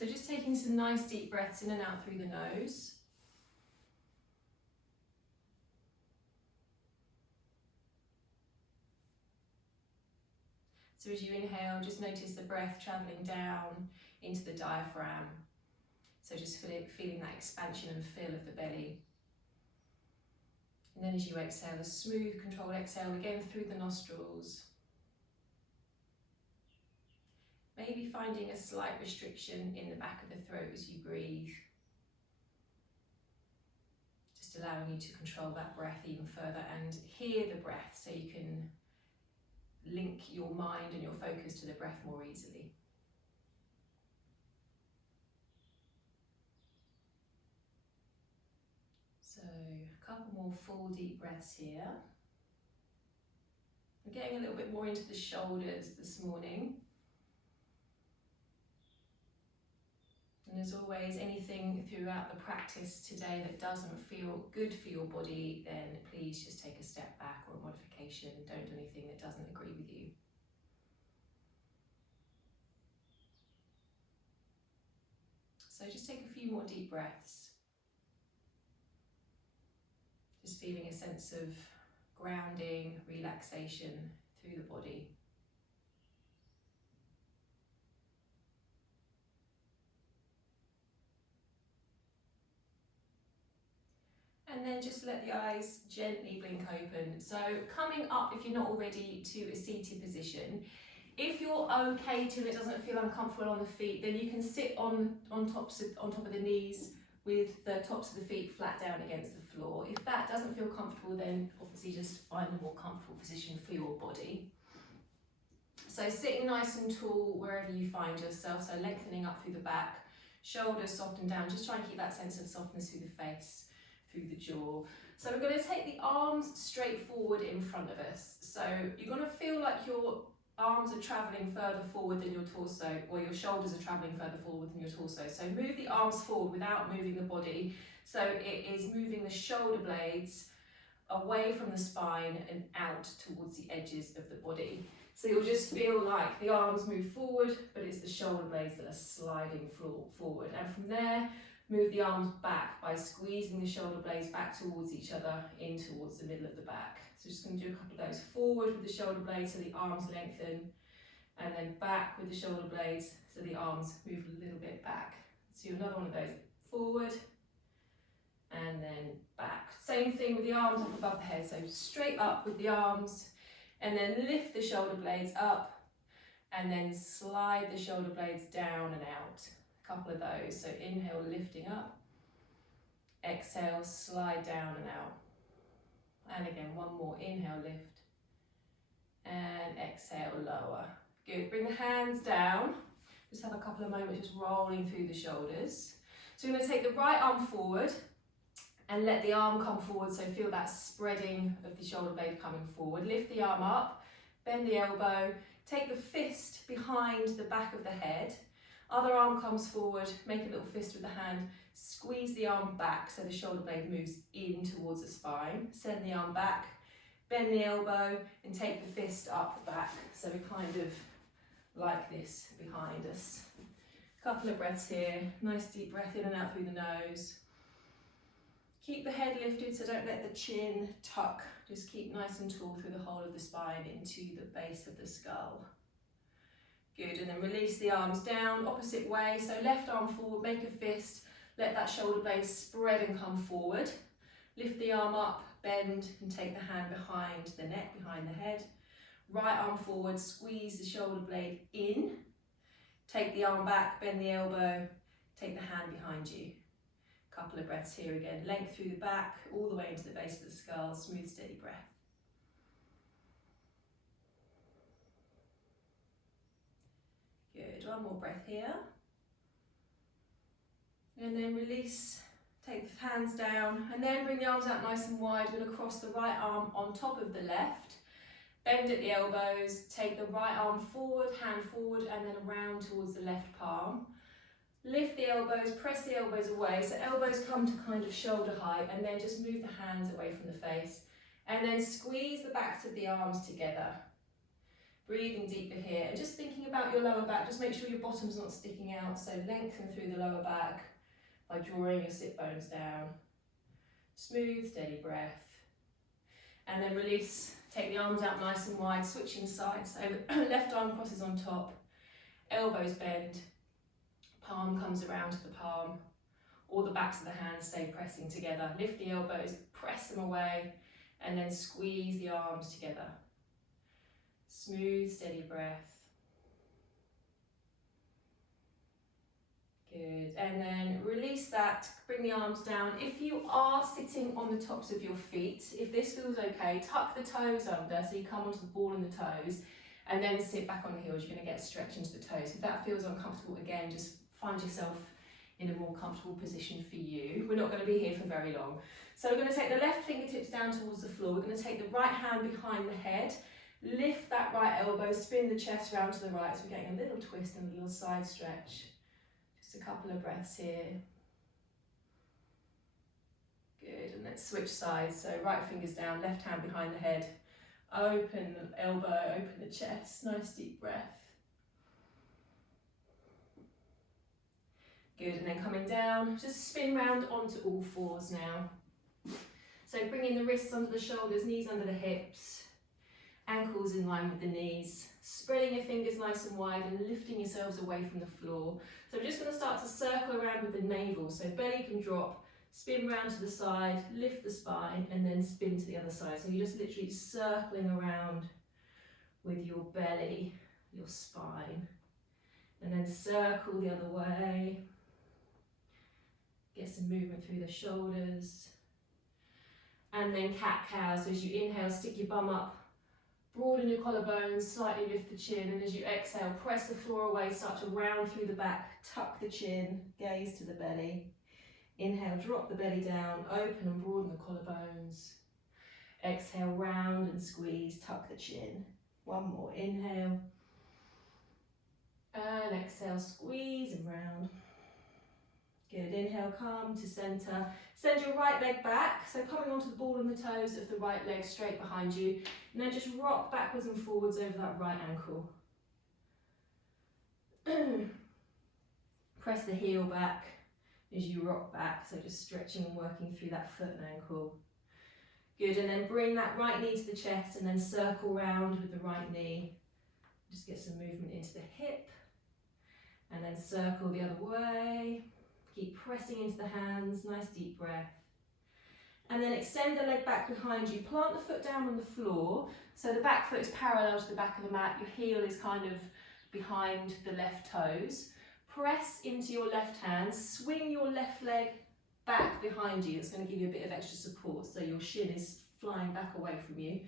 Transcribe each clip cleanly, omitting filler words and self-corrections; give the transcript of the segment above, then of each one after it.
So just taking some nice deep breaths in and out through the nose. So as you inhale, just notice the breath travelling down into the diaphragm. So just feeling that expansion and fill of the belly. And then as you exhale, a smooth, controlled exhale again through the nostrils. Maybe finding a slight restriction in the back of the throat as you breathe. Just allowing you to control that breath even further and hear the breath so you can link your mind and your focus to the breath more easily. So a couple more full deep breaths here. We're getting a little bit more into the shoulders this morning. And as always, anything throughout the practice today that doesn't feel good for your body, then please just take a step back or a modification. Don't do anything that doesn't agree with you. So just take a few more deep breaths. Just feeling a sense of grounding, relaxation through the body. And then just let the eyes gently blink open. So coming up, if you're not already, to a seated position. If you're okay till it doesn't feel uncomfortable on the feet, then you can sit on top of the knees with the tops of the feet flat down against the floor. If that doesn't feel comfortable, then obviously just find a more comfortable position for your body. So sitting nice and tall wherever you find yourself, so lengthening up through the back, shoulders soften down, just try and keep that sense of softness through the face, through the jaw. So we're going to take the arms straight forward in front of us. So you're going to feel like your arms are travelling further forward than your torso, or your shoulders are travelling further forward than your torso. So move the arms forward without moving the body. So it is moving the shoulder blades away from the spine and out towards the edges of the body. So you'll just feel like the arms move forward, but it's the shoulder blades that are sliding forward. And from there, move the arms back by squeezing the shoulder blades back towards each other, in towards the middle of the back. So just going to do a couple of those. Forward with the shoulder blades so the arms lengthen, and then back with the shoulder blades so the arms move a little bit back. So another one of those. Forward, and then back. Same thing with the arms up above the head. So straight up with the arms, and then lift the shoulder blades up, and then slide the shoulder blades down and out. Couple of those. So inhale, lifting up, exhale, slide down and out. And again, one more. Inhale, lift, and exhale, lower. Good. Bring the hands down. Just have a couple of moments just rolling through the shoulders. So we're going to take the right arm forward and let the arm come forward. So feel that spreading of the shoulder blade coming forward. Lift the arm up, bend the elbow, take the fist behind the back of the head. Other arm comes forward, make a little fist with the hand, squeeze the arm back so the shoulder blade moves in towards the spine. Send the arm back, bend the elbow and take the fist up back. So we're kind of like this behind us. Couple of breaths here, nice deep breath in and out through the nose. Keep the head lifted, so don't let the chin tuck. Just keep nice and tall through the whole of the spine into the base of the skull. Good, and then release the arms down, opposite way. So left arm forward, make a fist, let that shoulder blade spread and come forward. Lift the arm up, bend and take the hand behind the neck, behind the head. Right arm forward, squeeze the shoulder blade in. Take the arm back, bend the elbow, take the hand behind you. Couple of breaths here again. Length through the back, all the way into the base of the skull. Smooth, steady breath. Good. One more breath here. And then release. Take the hands down and then bring the arms out nice and wide. We're going to cross the right arm on top of the left. Bend at the elbows. Take the right arm forward, hand forward, and then around towards the left palm. Lift the elbows, press the elbows away, so elbows come to kind of shoulder height, and then just move the hands away from the face. And then squeeze the backs of the arms together. Breathing deeper here and just thinking about your lower back. Just make sure your bottom's not sticking out, so lengthen through the lower back by drawing your sit bones down. Smooth, steady breath. And then release, take the arms out nice and wide, switching sides. So left arm crosses on top, elbows bend, palm comes around to the palm, or the backs of the hands stay pressing together. Lift the elbows, press them away, and then squeeze the arms together. Smooth, steady breath. Good, and then release that, bring the arms down. If you are sitting on the tops of your feet, if this feels okay, tuck the toes under, so you come onto the ball and the toes, and then sit back on the heels. You're going to get a stretch into the toes. If that feels uncomfortable, again, just find yourself in a more comfortable position for you. We're not going to be here for very long. So we're going to take the left fingertips down towards the floor. We're going to take the right hand behind the head, lift that right elbow, spin the chest round to the right. So we're getting a little twist and a little side stretch. Just a couple of breaths here. Good, and let's switch sides. So right fingers down, left hand behind the head. Open the elbow, open the chest. Nice deep breath. Good, and then coming down, just spin round onto all fours now. So bringing the wrists under the shoulders, knees under the hips, ankles in line with the knees. Spreading your fingers nice and wide and lifting yourselves away from the floor. So we're just going to start to circle around with the navel. So belly can drop, spin round to the side, lift the spine, and then spin to the other side. So you're just literally circling around with your belly, your spine, and then circle the other way. Get some movement through the shoulders. And then cat-cow. So as you inhale, stick your bum up, broaden your collarbones, slightly lift the chin, and as you exhale, press the floor away, start to round through the back, tuck the chin, gaze to the belly. Inhale, drop the belly down, open and broaden the collarbones. Exhale, round and squeeze, tuck the chin. One more, inhale. And exhale, squeeze and round. Good, inhale, come to centre. Send your right leg back, so coming onto the ball and the toes of the right leg straight behind you. And then just rock backwards and forwards over that right ankle. Press the heel back as you rock back, so just stretching and working through that foot and ankle. Good, and then bring that right knee to the chest and then circle round with the right knee. Just get some movement into the hip. And then circle the other way. Keep pressing into the hands, nice deep breath. And then extend the leg back behind you. Plant the foot down on the floor. So the back foot is parallel to the back of the mat. Your heel is kind of behind the left toes. Press into your left hand. Swing your left leg back behind you. It's going to give you a bit of extra support. So your shin is flying back away from you.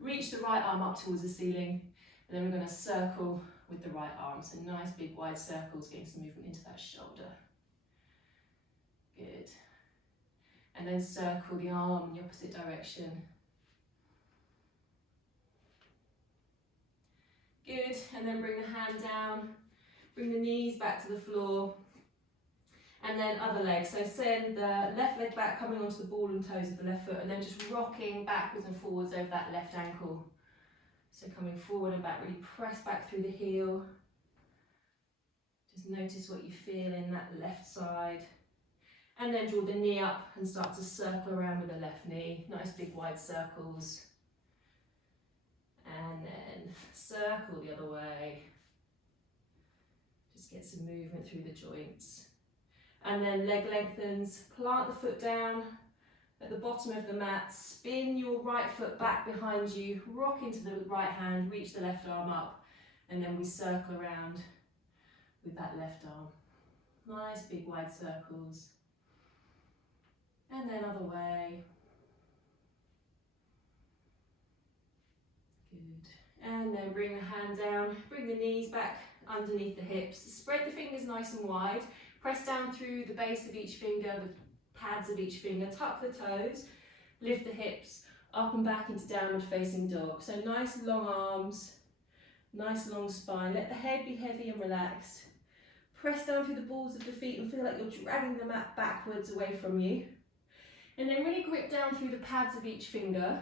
Reach the right arm up towards the ceiling. And then we're going to circle with the right arm. So nice big wide circles, getting some movement into that shoulder. Good. And then circle the arm in the opposite direction. Good, and then bring the hand down, bring the knees back to the floor, and then other leg. So send the left leg back, coming onto the ball and toes of the left foot, and then just rocking backwards and forwards over that left ankle. So coming forward and back, really press back through the heel. Just notice what you feel in that left side. And then draw the knee up and start to circle around with the left knee. Nice big wide circles. And then circle the other way. Just get some movement through the joints. And then leg lengthens. Plant the foot down at the bottom of the mat. Spin your right foot back behind you. Rock into the right hand. Reach the left arm up. And then we circle around with that left arm. Nice big wide circles. And then other way. Good. And then bring the hand down, bring the knees back underneath the hips. Spread the fingers nice and wide. Press down through the base of each finger, the pads of each finger. Tuck the toes, lift the hips up and back into downward facing dog. So nice long arms, nice long spine. Let the head be heavy and relaxed. Press down through the balls of the feet and feel like you're dragging the mat backwards away from you. And then really grip down through the pads of each finger.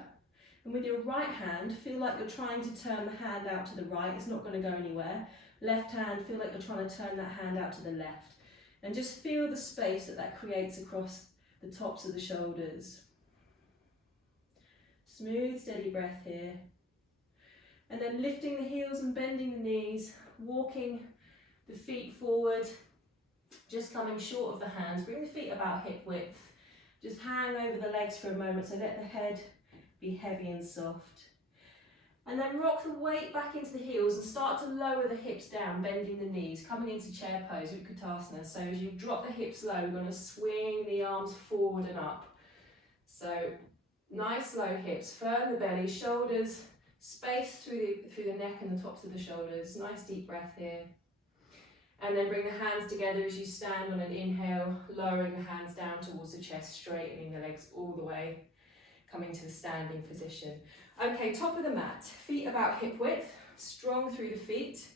And with your right hand, feel like you're trying to turn the hand out to the right. It's not going to go anywhere. Left hand, feel like you're trying to turn that hand out to the left. And just feel the space that that creates across the tops of the shoulders. Smooth, steady breath here. And then lifting the heels and bending the knees, walking the feet forward, just coming short of the hands. Bring the feet about hip width. Just hang over the legs for a moment, so let the head be heavy and soft. And then rock the weight back into the heels and start to lower the hips down, bending the knees, coming into chair pose, Purvotinasa. So as you drop the hips low, we're going to swing the arms forward and up. So nice low hips, firm the belly, shoulders, space through the neck and the tops of the shoulders. Nice deep breath here. And then bring the hands together as you stand on an inhale, lowering the hands down towards the chest, straightening the legs all the way, coming to the standing position. Okay, top of the mat, feet about hip width, strong through the feet.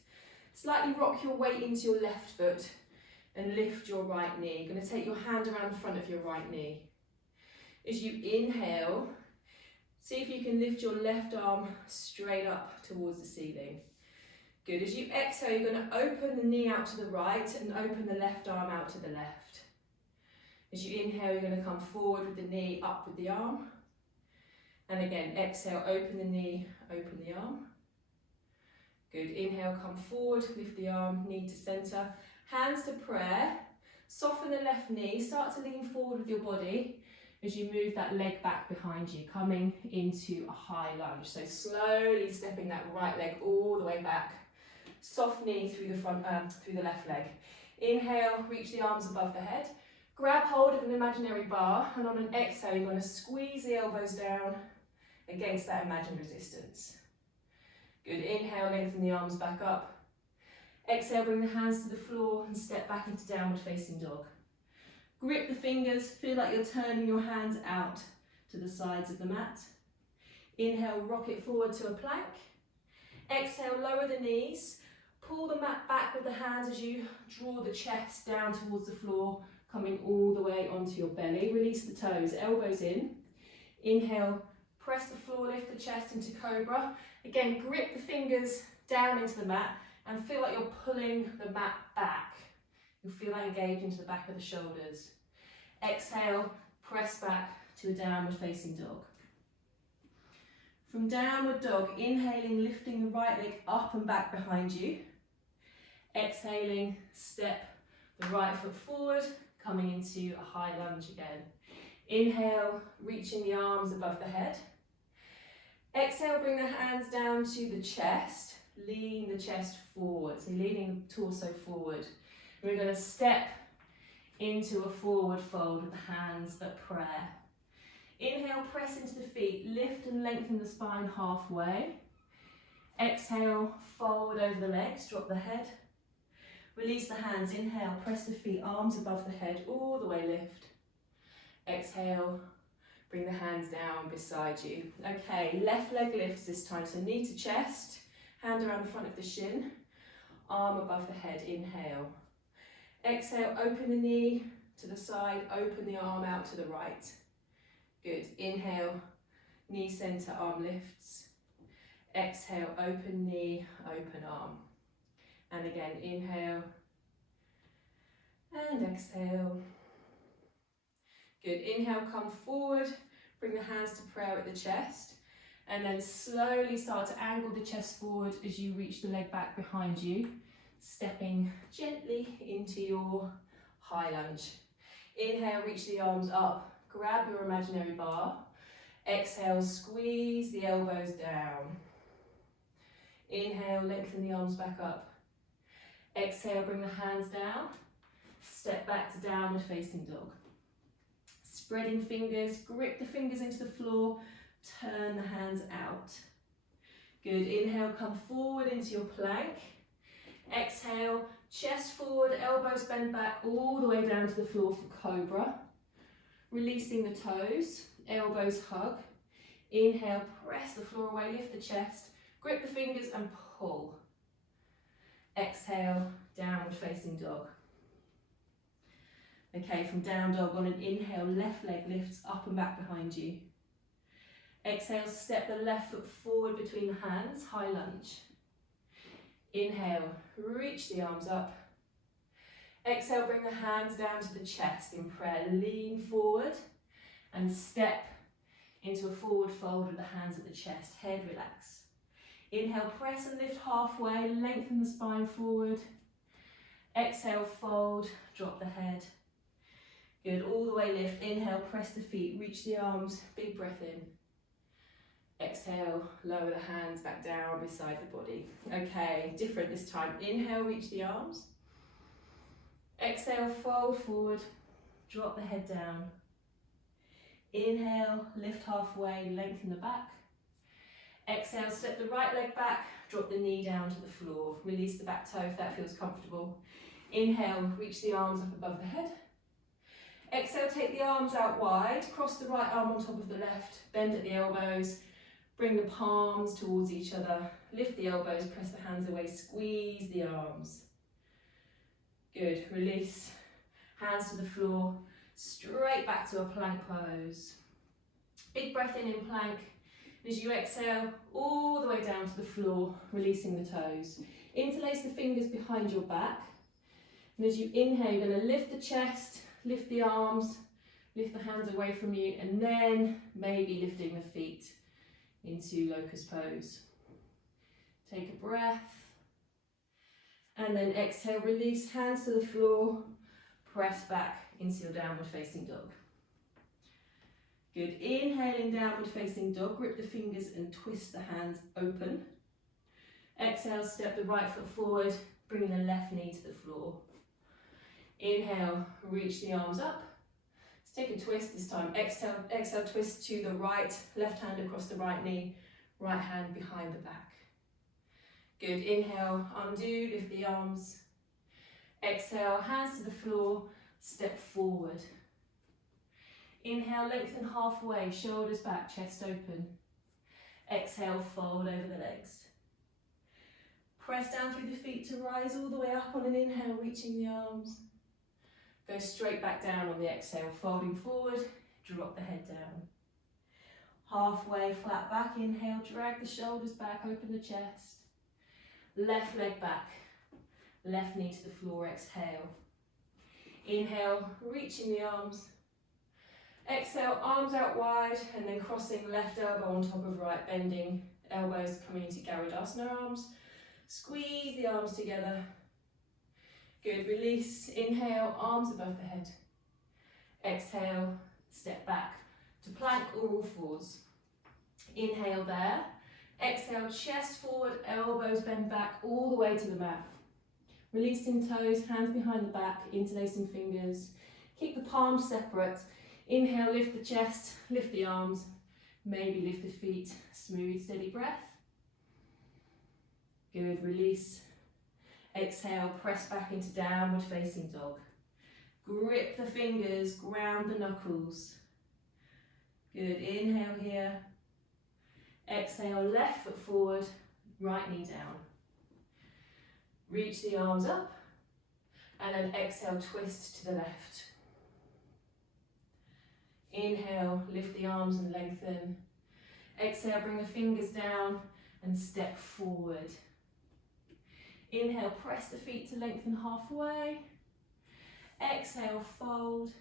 Slightly rock your weight into your left foot and lift your right knee. You're going to take your hand around the front of your right knee. As you inhale, see if you can lift your left arm straight up towards the ceiling. Good. As you exhale, you're going to open the knee out to the right and open the left arm out to the left. As you inhale, you're going to come forward with the knee, up with the arm. And again, exhale, open the knee, open the arm. Good. Inhale, come forward, lift the arm, knee to centre. Hands to prayer. Soften the left knee. Start to lean forward with your body as you move that leg back behind you, coming into a high lunge. So slowly stepping that right leg all the way back. Soft knee through the front, through the left leg. Inhale, reach the arms above the head. Grab hold of an imaginary bar, and on an exhale, you're going to squeeze the elbows down against that imagined resistance. Good. Inhale, lengthen the arms back up. Exhale, bring the hands to the floor and step back into downward facing dog. Grip the fingers, feel like you're turning your hands out to the sides of the mat. Inhale, rock it forward to a plank. Exhale, lower the knees. Pull the mat back with the hands as you draw the chest down towards the floor, coming all the way onto your belly. Release the toes, elbows in. Inhale, press the floor, lift the chest into cobra. Again, grip the fingers down into the mat and feel like you're pulling the mat back. You'll feel that engage into the back of the shoulders. Exhale, press back to a downward facing dog. From downward dog, inhaling, lifting the right leg up and back behind you. Exhaling, step the right foot forward, coming into a high lunge again. Inhale, reaching the arms above the head. Exhale, bring the hands down to the chest. Lean the chest forward, so leaning the torso forward. We're going to step into a forward fold with the hands at prayer. Inhale, press into the feet, lift and lengthen the spine halfway. Exhale, fold over the legs, drop the head. Release the hands, inhale, press the feet, arms above the head, all the way lift. Exhale, bring the hands down beside you. Okay, left leg lifts this time, so knee to chest, hand around the front of the shin, arm above the head, inhale. Exhale, open the knee to the side, open the arm out to the right. Good. Inhale, knee center, arm lifts. Exhale, open knee, open arm. And again, inhale and exhale. Good. Inhale, come forward, bring the hands to prayer at the chest, and then slowly start to angle the chest forward as you reach the leg back behind you, stepping gently into your high lunge. Inhale, reach the arms up. Grab your imaginary bar. Exhale, squeeze the elbows down. Inhale, lengthen the arms back up. Exhale, bring the hands down. Step back to downward facing dog. Spreading fingers, grip the fingers into the floor, turn the hands out. Good. Inhale, come forward into your plank. Exhale, chest forward, elbows bend back all the way down to the floor for cobra. Releasing the toes, elbows hug. Inhale, press the floor away, lift the chest, grip the fingers and pull. Exhale, downward facing dog. Okay, from down dog on an inhale, left leg lifts up and back behind you. Exhale, step the left foot forward between the hands, high lunge. Inhale, reach the arms up. Exhale, bring the hands down to the chest in prayer. Lean forward and step into a forward fold with the hands at the chest. Head relax. Inhale, press and lift halfway. Lengthen the spine forward. Exhale, fold, drop the head. Good, all the way lift. Inhale, press the feet, reach the arms. Big breath in. Exhale, lower the hands back down beside the body. Okay, different this time. Inhale, reach the arms. Exhale, fold forward, drop the head down. Inhale, lift halfway, lengthen the back. Exhale, step the right leg back, drop the knee down to the floor. Release the back toe if that feels comfortable. Inhale, reach the arms up above the head. Exhale, take the arms out wide, cross the right arm on top of the left, bend at the elbows, bring the palms towards each other, lift the elbows, press the hands away, squeeze the arms. Good, release, hands to the floor, straight back to a plank pose. Big breath in plank. As you exhale, all the way down to the floor, releasing the toes. Interlace the fingers behind your back. And as you inhale, you're going to lift the chest, lift the arms, lift the hands away from you, and then maybe lifting the feet into locust pose. Take a breath. And then exhale, release, hands to the floor, press back into your downward facing dog. Good, inhaling downward facing dog, grip the fingers and twist the hands open. Exhale, step the right foot forward, bring the left knee to the floor. Inhale, reach the arms up. Let's take a twist this time. Exhale, twist to the right, left hand across the right knee, right hand behind the back. Good, inhale, undo, lift the arms. Exhale, hands to the floor, step forward. Inhale, lengthen halfway, shoulders back, chest open. Exhale, fold over the legs. Press down through the feet to rise all the way up on an inhale, reaching the arms. Go straight back down on the exhale, folding forward, drop the head down. Halfway, flat back, inhale, drag the shoulders back, open the chest. Left leg back, left knee to the floor, exhale. Inhale, reaching the arms. Exhale, arms out wide, and then crossing left elbow on top of right, bending elbows coming into Garudasana arms. Squeeze the arms together. Good, release, inhale, arms above the head. Exhale, step back to plank or all fours. Inhale there. Exhale, chest forward, elbows bend back all the way to the mat. Releasing toes, hands behind the back, interlacing fingers. Keep the palms separate. Inhale, lift the chest, lift the arms, maybe lift the feet. Smooth, steady breath. Good, release. Exhale, press back into downward facing dog. Grip the fingers, ground the knuckles. Good, inhale here. Exhale, left foot forward, right knee down. Reach the arms up, and then exhale, twist to the left. Inhale, lift the arms and lengthen. Exhale, bring the fingers down and step forward. Inhale, press the feet to lengthen halfway. Exhale, fold.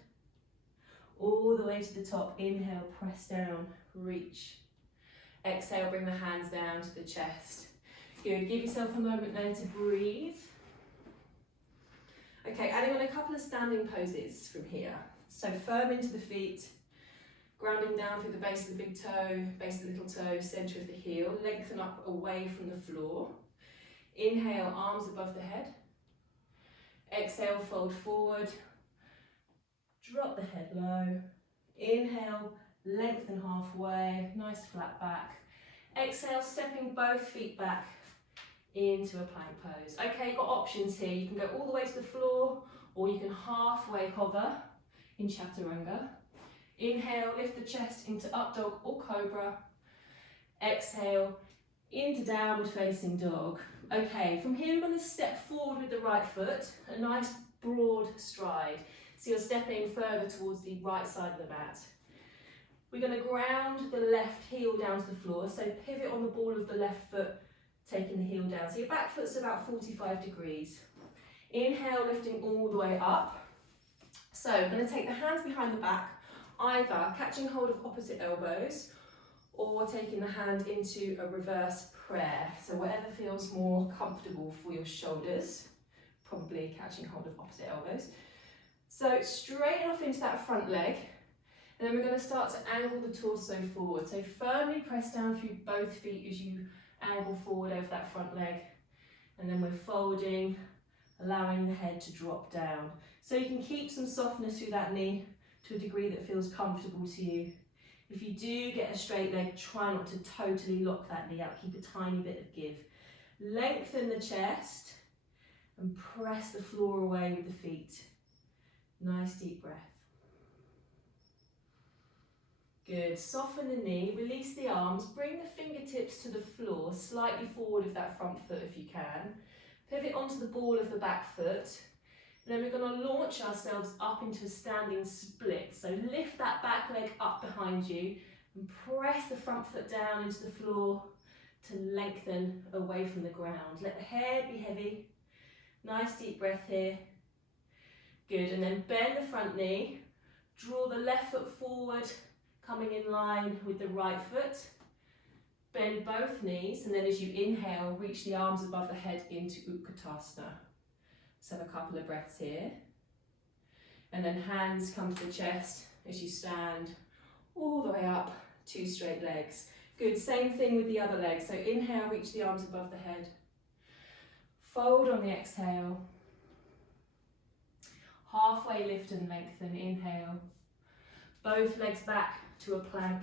All the way to the top. Inhale, press down, reach. Exhale, bring the hands down to the chest. Good, give yourself a moment there to breathe. Okay, adding on a couple of standing poses from here. So firm into the feet, grounding down through the base of the big toe, base of the little toe, centre of the heel, lengthen up away from the floor. Inhale, arms above the head. Exhale, fold forward. Drop the head low. Inhale, lengthen halfway, nice flat back. Exhale, stepping both feet back into a plank pose. Okay, you've got options here. You can go all the way to the floor, or you can halfway hover in Chaturanga. Inhale, lift the chest into up dog or cobra. Exhale, into downward facing dog. Okay, from here we're going to step forward with the right foot, a nice broad stride. So you're stepping further towards the right side of the mat. We're going to ground the left heel down to the floor, so pivot on the ball of the left foot, taking the heel down. So your back foot's about 45 degrees. Inhale, lifting all the way up. So I'm going to take the hands behind the back, either catching hold of opposite elbows or taking the hand into a reverse prayer. So whatever feels more comfortable for your shoulders, probably catching hold of opposite elbows. So straighten off into that front leg, and then we're going to start to angle the torso forward. So firmly press down through both feet as you angle forward over that front leg, and then we're folding, allowing the head to drop down. So you can keep some softness through that knee to a degree that feels comfortable to you. If you do get a straight leg, try not to totally lock that knee out, keep a tiny bit of give. Lengthen the chest and press the floor away with the feet. Nice deep breath. Good, soften the knee, release the arms, bring the fingertips to the floor, slightly forward of that front foot if you can. Pivot onto the ball of the back foot. And then we're going to launch ourselves up into a standing split. So lift that back leg up behind you and press the front foot down into the floor to lengthen away from the ground. Let the head be heavy. Nice deep breath here. Good, and then bend the front knee. Draw the left foot forward, coming in line with the right foot. Bend both knees, and then as you inhale, reach the arms above the head into Utkatasana. Let's have a couple of breaths here. And then hands come to the chest as you stand all the way up, 2 straight legs. Good, same thing with the other leg. So inhale, reach the arms above the head. Fold on the exhale. Halfway lift and lengthen, inhale. Both legs back to a plank.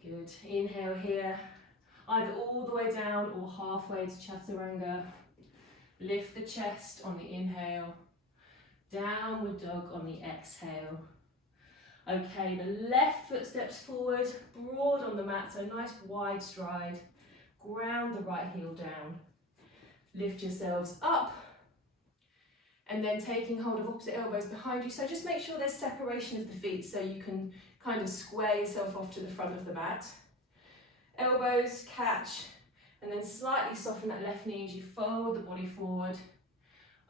Good, inhale here. Either all the way down or halfway to Chaturanga. Lift the chest on the inhale, downward dog on the exhale. Okay, the left foot steps forward, broad on the mat, so nice wide stride. Ground the right heel down. Lift yourselves up, and then taking hold of opposite elbows behind you. So just make sure there's separation of the feet so you can kind of square yourself off to the front of the mat. Elbows catch. And then slightly soften that left knee as you fold the body forward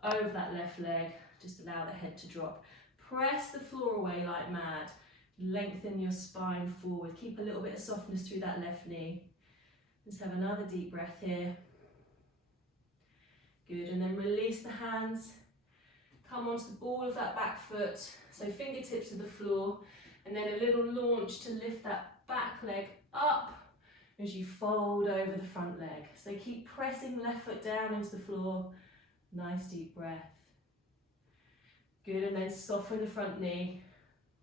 over that left leg. Just allow the head to drop. Press the floor away like mad. Lengthen your spine forward. Keep a little bit of softness through that left knee. Let's have another deep breath here. Good, and then release the hands. Come onto the ball of that back foot. So fingertips to the floor. And then a little launch to lift that back leg up as you fold over the front leg. So keep pressing left foot down into the floor. Nice deep breath. Good, and then soften the front knee.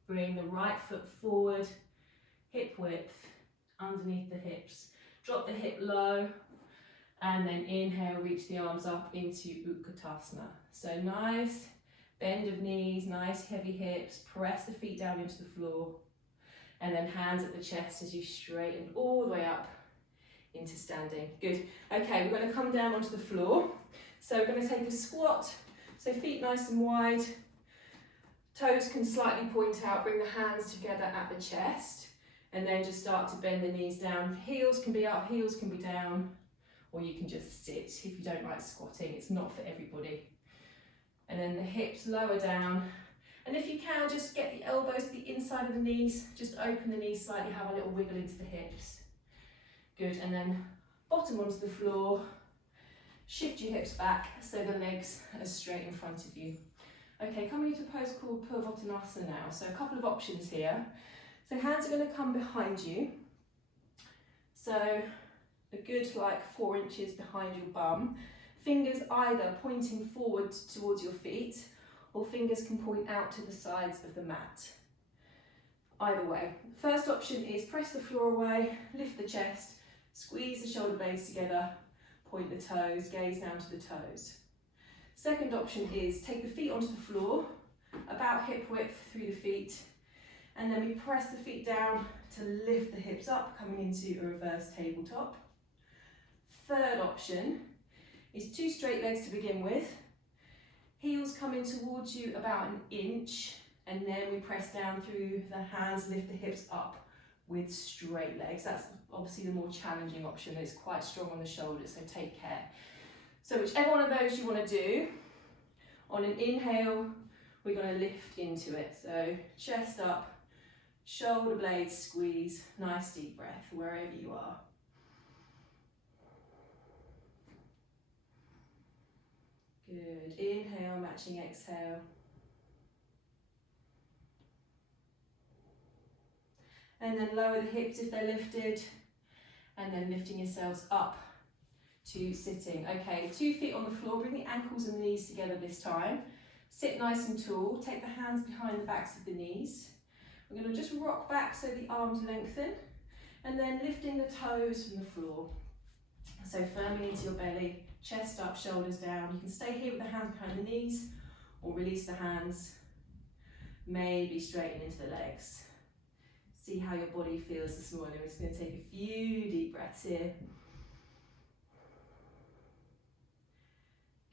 Bring the right foot forward, hip width, underneath the hips. Drop the hip low, and then inhale, reach the arms up into Utkatasana. So nice bend of knees, nice heavy hips. Press the feet down into the floor. And then hands at the chest as you straighten all the way up into standing. Good. Okay, we're going to come down onto the floor. So we're going to take a squat. So feet nice and wide. Toes can slightly point out. Bring the hands together at the chest. And then just start to bend the knees down. Heels can be up, heels can be down. Or you can just sit if you don't like squatting. It's not for everybody. And then the hips lower down. And if you can, just get the elbows to the inside of the knees, just open the knees slightly, have a little wiggle into the hips. Good, and then bottom onto the floor, shift your hips back so the legs are straight in front of you. Okay, coming into a pose called Purvotinasa now. So a couple of options here. So hands are going to come behind you. So a good 4 inches behind your bum. Fingers either pointing forward towards your feet, or fingers can point out to the sides of the mat. Either way. First option is press the floor away, lift the chest, squeeze the shoulder blades together, point the toes, gaze down to the toes. Second option is take the feet onto the floor, about hip width through the feet, and then we press the feet down to lift the hips up, coming into a reverse tabletop. Third option is 2 straight legs to begin with. Heels coming towards you about 1 inch, And then we press down through the hands, lift the hips up with straight legs. That's obviously the more challenging option. It's quite strong on the shoulders, so take care. So whichever one of those you want to do, on an inhale, we're going to lift into it. So chest up, shoulder blades squeeze, nice deep breath wherever you are. Good. Inhale, matching exhale. And then lower the hips if they're lifted. And then lifting yourselves up to sitting. Okay, 2 feet on the floor. Bring the ankles and the knees together this time. Sit nice and tall. Take the hands behind the backs of the knees. We're going to just rock back so the arms lengthen. And then lifting the toes from the floor. So firmly into your belly. Chest up, shoulders down. You can stay here with the hands behind the knees or release the hands. Maybe straighten into the legs. See how your body feels this morning. We're just going to take a few deep breaths here.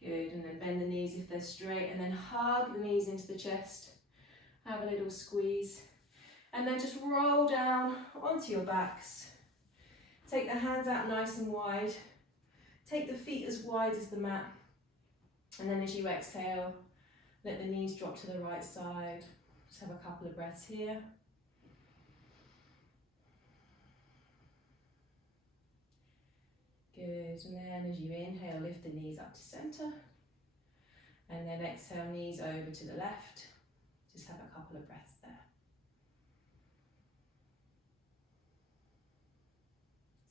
Good, and then bend the knees if they're straight, and then hug the knees into the chest. Have a little squeeze. And then just roll down onto your backs. Take the hands out nice and wide. Take the feet as wide as the mat. And then as you exhale, let the knees drop to the right side. Just have a couple of breaths here. Good, and then as you inhale, lift the knees up to centre. And then exhale, knees over to the left. Just have a couple of breaths there.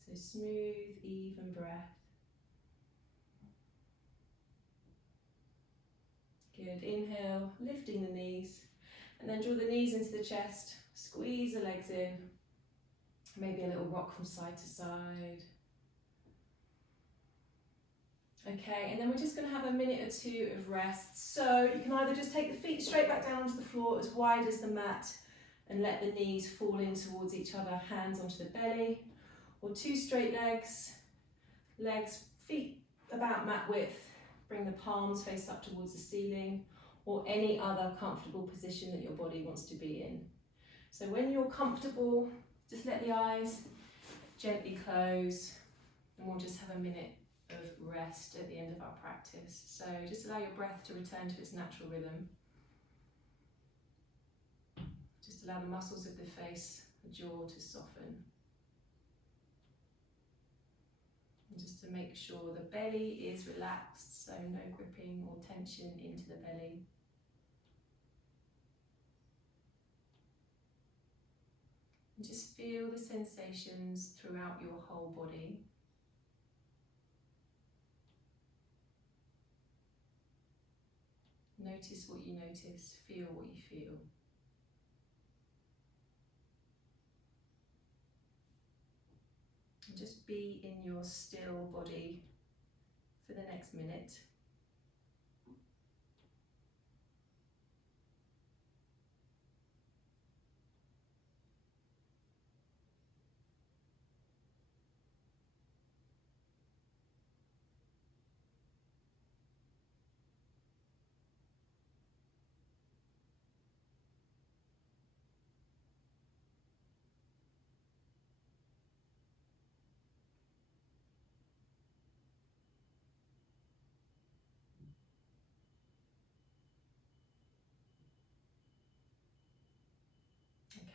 So smooth, even breath. Good, inhale, lifting the knees. And then draw the knees into the chest. Squeeze the legs in. Maybe a little rock from side to side. Okay, and then we're just going to have a minute or two of rest. So you can either just take the feet straight back down onto the floor as wide as the mat and let the knees fall in towards each other, hands onto the belly, or 2 straight legs, feet about mat width, bring the palms face up towards the ceiling, or any other comfortable position that your body wants to be in. So when you're comfortable, just let the eyes gently close, and we'll just have a minute of rest at the end of our practice. So just allow your breath to return to its natural rhythm. Just allow the muscles of the face, the jaw to soften. And just to make sure the belly is relaxed, so no gripping or tension into the belly. And just feel the sensations throughout your whole body. Notice what you notice, feel what you feel. And just be in your still body for the next minute.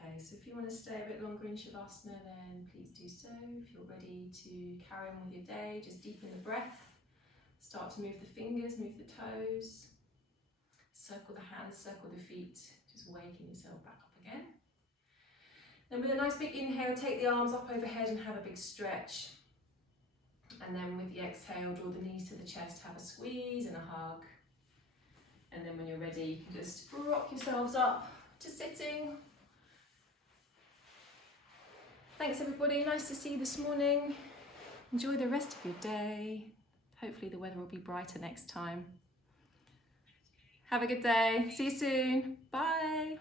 Okay, so if you want to stay a bit longer in Shavasana, then please do so. If you're ready to carry on with your day, just deepen the breath. Start to move the fingers, move the toes. Circle the hands, circle the feet. Just waking yourself back up again. Then with a nice big inhale, take the arms up overhead and have a big stretch. And then with the exhale, draw the knees to the chest, have a squeeze and a hug. And then when you're ready, you can just rock yourselves up to sitting. Thanks everybody, nice to see you this morning. Enjoy the rest of your day. Hopefully the weather will be brighter next time. Have a good day, see you soon, bye.